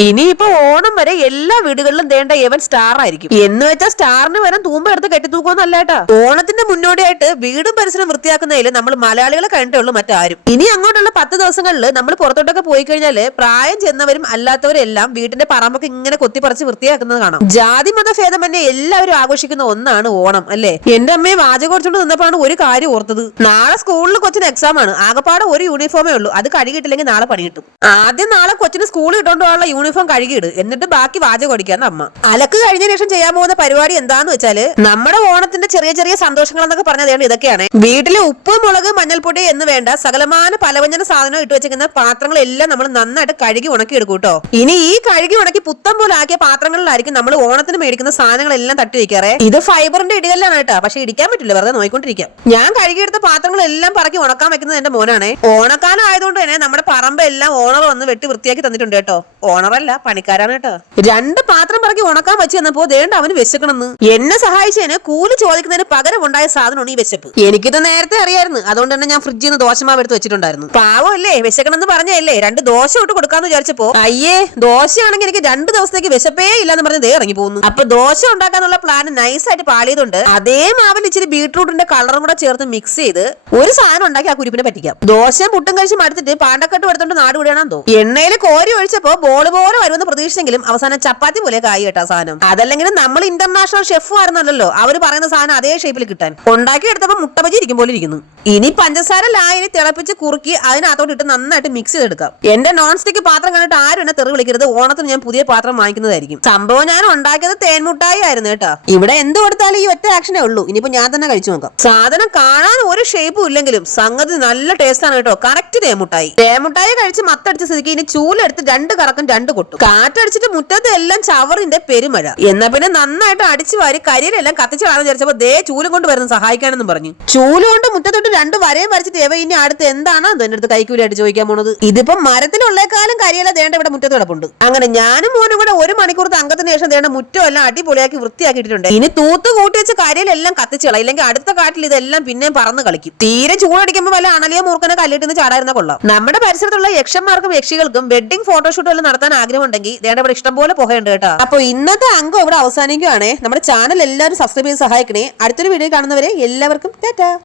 ഇനിയിപ്പോ ഓണം വരെ എല്ലാ വീടുകളിലും വേണ്ട ഇവൻ സ്റ്റാർ ആയിരിക്കും. എന്ന് വെച്ചാൽ സ്റ്റാറിന് വരാൻ തൂമ്പ എടുത്ത് കെട്ടിത്തൂക്കുമെന്നല്ലേട്ടാ. ഓണത്തിന്റെ മുന്നോടിയായിട്ട് വീടും പരിസരം വൃത്തിയാക്കുന്നതിൽ നമ്മൾ മലയാളികളെ കഴിഞ്ഞിട്ടേ ഉള്ളൂ മറ്റാരും. ഇനി അങ്ങോട്ടുള്ള 10 ദിവസങ്ങളിൽ നമ്മൾ പുറത്തോട്ടൊക്കെ പോയി കഴിഞ്ഞാല് പ്രായം ചെന്നവരും അല്ലാത്തവരും എല്ലാം വീടിന്റെ പറമ്പൊക്കെ ഇങ്ങനെ കൊത്തിപ്പറിച്ച് വൃത്തിയാക്കുന്നത് കാണാം. ജാതി മത ഭേദം തന്നെ എല്ലാവരും ആഘോഷിക്കുന്ന ഒന്നാണ് ഓണം അല്ലേ. എന്റെ അമ്മയെ വാചകം കുറച്ചുകൊണ്ട് നിന്നപ്പോഴാണ് ഒരു കാര്യം ഓർത്തത്. നാളെ സ്കൂളിൽ കൊച്ചിന് എക്സാം ആണ്. ആകപ്പാടെ ഒരു യൂണിഫോമേ ഉള്ളൂ. അത് കഴുകിയിട്ടില്ലെങ്കിൽ നാളെ പണി കിട്ടും. ആദ്യം നാളെ കൊച്ചിന് സ്കൂളിൽ ഇട്ടോണ്ടുള്ള യൂണിഫോം കഴുകിയിട്, എന്നിട്ട് ബാക്കി വാചകം അടിക്കാന്ന് അമ്മ. അലക്ക് കഴിഞ്ഞ ശേഷം ചെയ്യാൻ പോകുന്ന പരിപാടി എന്താന്ന് വെച്ചാല് നമ്മുടെ ഓണത്തിന്റെ ചെറിയ ചെറിയ സന്തോഷങ്ങൾ എന്നൊക്കെ പറഞ്ഞതാണ് ഇതൊക്കെയാണ്. വീട്ടിലെ ഉപ്പ് മുളക് മഞ്ഞൾപ്പൊടി എന്ന് വേണ്ട സകലമാന പലവ്യഞ്ജന സാധനം ഇട്ട് വെച്ചിരിക്കുന്ന പാത്രങ്ങളെല്ലാം നമ്മൾ നന്നായിട്ട് കഴുകി ഉണക്കി എടുക്കും കേട്ടോ. ഇനി ഈ കഴുകി ഉണക്കി പുത്തം പോലെ ആക്കിയ പാത്രങ്ങളിലായിരിക്കും നമ്മൾ ഓണത്തിന് മേടിക്കുന്ന സാധനങ്ങളെല്ലാം തട്ടി വെക്കാറേ. ഇത് ഫൈബറിന്റെ ഇടികല്ലാണ് കേട്ടോ, പക്ഷെ ഇടിക്കാൻ പറ്റില്ല, വെറുതെ നോയിക്കൊണ്ടിരിക്കാം. ഞാൻ കഴുകിയെടുത്ത പാത്രങ്ങളെല്ലാം പറക്കി ഉണക്കാൻ വെക്കുന്നത് എന്റെ മോനാണ്. ഓണക്കാലം ആയതുകൊണ്ട് തന്നെ നമ്മുടെ പറമ്പെല്ലാം ഓണർ വന്ന് വെട്ടി വൃത്തിയാക്കി തന്നിട്ടുണ്ട് കേട്ടോ. ഓണറല്ല, പണിക്കാരാണ് കേട്ടോ. 2 പാത്രം പറക്കി ഉണക്കാൻ വെച്ച് തന്നപ്പോ ദേണ്ട അവന് വിശക്കണമെന്ന്. എന്നെ സഹായിച്ചതിന് കൂലി ചോദിക്കുന്നതിന് പകരം ഉണ്ടായ സാധനമാണ് ഈ വിശപ്പ്. എനിക്കിത് നേരത്തെ അറിയായിരുന്നു. അതുകൊണ്ട് തന്നെ ഞാൻ ഫ്രിഡ്ജിൽ നിന്ന് ദോശമാവ് എടുത്ത് വെച്ചിട്ടുണ്ടായിരുന്നു. പാവമല്ലേ, വിശക്കണമെന്ന് പറഞ്ഞല്ലേ 2 ദോശ ഇട്ട് കൊടുക്കാന്ന് വിചാരിച്ചപ്പോ അയ്യേ ദോശയാണെങ്കിൽ എനിക്ക് 2 ദിവസത്തേക്ക് വിശപ്പേ ഇല്ലാന്ന് പറഞ്ഞ് ദേ ഇറങ്ങി പോകുന്നു. അപ്പൊ ദോശ ഉണ്ടാക്കാന്നുള്ള പ്ലാൻ നൈസായിട്ട് പാളിയതുകൊണ്ട് അതേ മാവിൽ ഇച്ചിരി ബീട്രൂട്ടിന്റെ കളറും കൂടെ ചേർത്ത് മിക്സ് ചെയ്ത് ഒരു സാധനം ഉണ്ടാക്കി ആ കുരിപ്പിനെ പറ്റിക്കാം. ദോശയും പുട്ടും കഴിച്ച് മടുത്തിട്ട് പാണ്ടക്കെട്ട് എടുത്തോണ്ട് നാട് വിടണമെന്നോ. എണ്ണയിൽ കോരി ഒഴിച്ചപ്പോ ബോൾ പോലെ വരുമെന്ന് പ്രതീക്ഷിച്ചെങ്കിലും അവസാനം ചപ്പാത്തി പോലെ കായി കേട്ടാ സാധനം. അതല്ലെങ്കിലും നമ്മൾ ഇന്റർനാഷണൽ ഷെഫ് ആയിരുന്നല്ലോ, അവര് പറയുന്ന സാധനം അതേ ഷേപ്പിൽ കിട്ടാൻ. ഉണ്ടാക്കി എടുത്തപ്പോ മുട്ട ബജി ഇരിക്കും പോലെ ഇരിക്കുന്നു. ഇനി പഞ്ചസാര ലായനി തിളപ്പിച്ച് കുറുക്കി അതിനകത്തോട്ട് ഇട്ട് നന്നായിട്ട് മിക്സ് ചെയ്തെടുക്കാം. എന്റെ നോൺ സ്റ്റിക്ക് പാത്രം കണ്ടിട്ട് ആരും എന്നെ തെറി വിളിക്കരുത്. ഓണത്തിന് ഞാൻ പുതിയ പാത്രം വാങ്ങിക്കുന്നതായിരിക്കും. സംഭവം ഞാൻ ഉണ്ടാക്കിയത് തേൻമുട്ടായി ആയിരുന്നു കേട്ടോ. ഇവിടെ എന്ത് കൊടുത്താലും ഈ ഒറ്റ ആക്ഷനേ ഉള്ളൂ. ഇനിയിപ്പോ ഞാൻ തന്നെ കഴിച്ചു നോക്കാം. സാധനം കാണാൻ ഒരു ഷേപ്പും ഇല്ലെങ്കിലും സംഗതി നല്ല ടേസ്റ്റ് ആണ് കേട്ടോ. കറക്റ്റ് തേൻമുട്ടായി. തേൻമുട്ടായി കഴിച്ച് മത്തടിച്ച സ്ഥിതിക്ക് ഇനി ചൂലെടുത്ത് 2 കറക്കും 2 കൊട്ടും. കാറ്റടിച്ചിട്ട് മുറ്റത്ത് എല്ലാം ചവറിന്റെ പെരുമഴ. എന്നാ പിന്നെ നന്നായിട്ട് അടിച്ചു വാരി കരിയിലെല്ലാം കത്തിച്ചാണെന്ന് വിചാരിച്ചപ്പോ ദേ ചൂലും കൊണ്ട് വരുന്ന സഹായിക്കാനെന്നും പറഞ്ഞു. ചൂലുകൊണ്ട് മുറ്റത്തോട്ട് 2 വരയും വരച്ചിട്ട് എവ ഇനി അടുത്ത് എന്താണോ എന്റെ അടുത്ത് കൈക്കൂലിയായിട്ട് ചോദിക്കാൻ പോണത്. ഇതിപ്പോ മരത്തിലുള്ളേക്കാളും കരിയല ദേണ്ട ഇവിടെ മുറ്റത്ത് കിടപ്പുണ്ട്. അങ്ങനെ ഞാനും മോനും കൂടെ 1 മണിക്കൂർ അംഗത്തിന് ശേഷം ദേണ്ട മുറ്റം എല്ലാം അടിപൊളിയാക്കി വൃത്തിയാക്കിയിട്ടുണ്ട്. ഇനി തൂത്ത് കൂട്ടി വെച്ച് കരിയിലെല്ലാം കത്തിച്ചള, ഇല്ലെങ്കിൽ അടുത്ത കാട്ടിൽ ഇതെല്ലാം പിന്നെയും പറന്ന് കളിക്കും. തീരെ ചൂടടിക്കുമ്പോൾ വല്ല അണലിയോ മൂർക്കനെ കല്ലിട്ടുന്ന ചാടായിരുന്ന കൊള്ളാം. നമ്മുടെ പരിസരത്തുള്ള യക്ഷന്മാർക്കും യക്ഷികൾക്കും വെഡിങ് ഫോട്ടോഷൂട്ട് എല്ലാം നടത്താൻ ആഗ്രഹമുണ്ടെങ്കിൽ ദേണ്ട ഇവിടെ ഇഷ്ടം പോലെ പുകയുണ്ട് കേട്ടോ. അപ്പൊ ഇന്നത്തെ അംഗം ഇവിടെ അവസാനിക്കുകയാണേ. നമ്മുടെ ചാനൽ എല്ലാവരും സബ്സ്ക്രൈബ് ചെയ്ത് സഹായിക്കണേ. അടുത്തൊരു വീഡിയോ കാണുന്നവരെ എല്ലാവർക്കും ടാറ്റാ.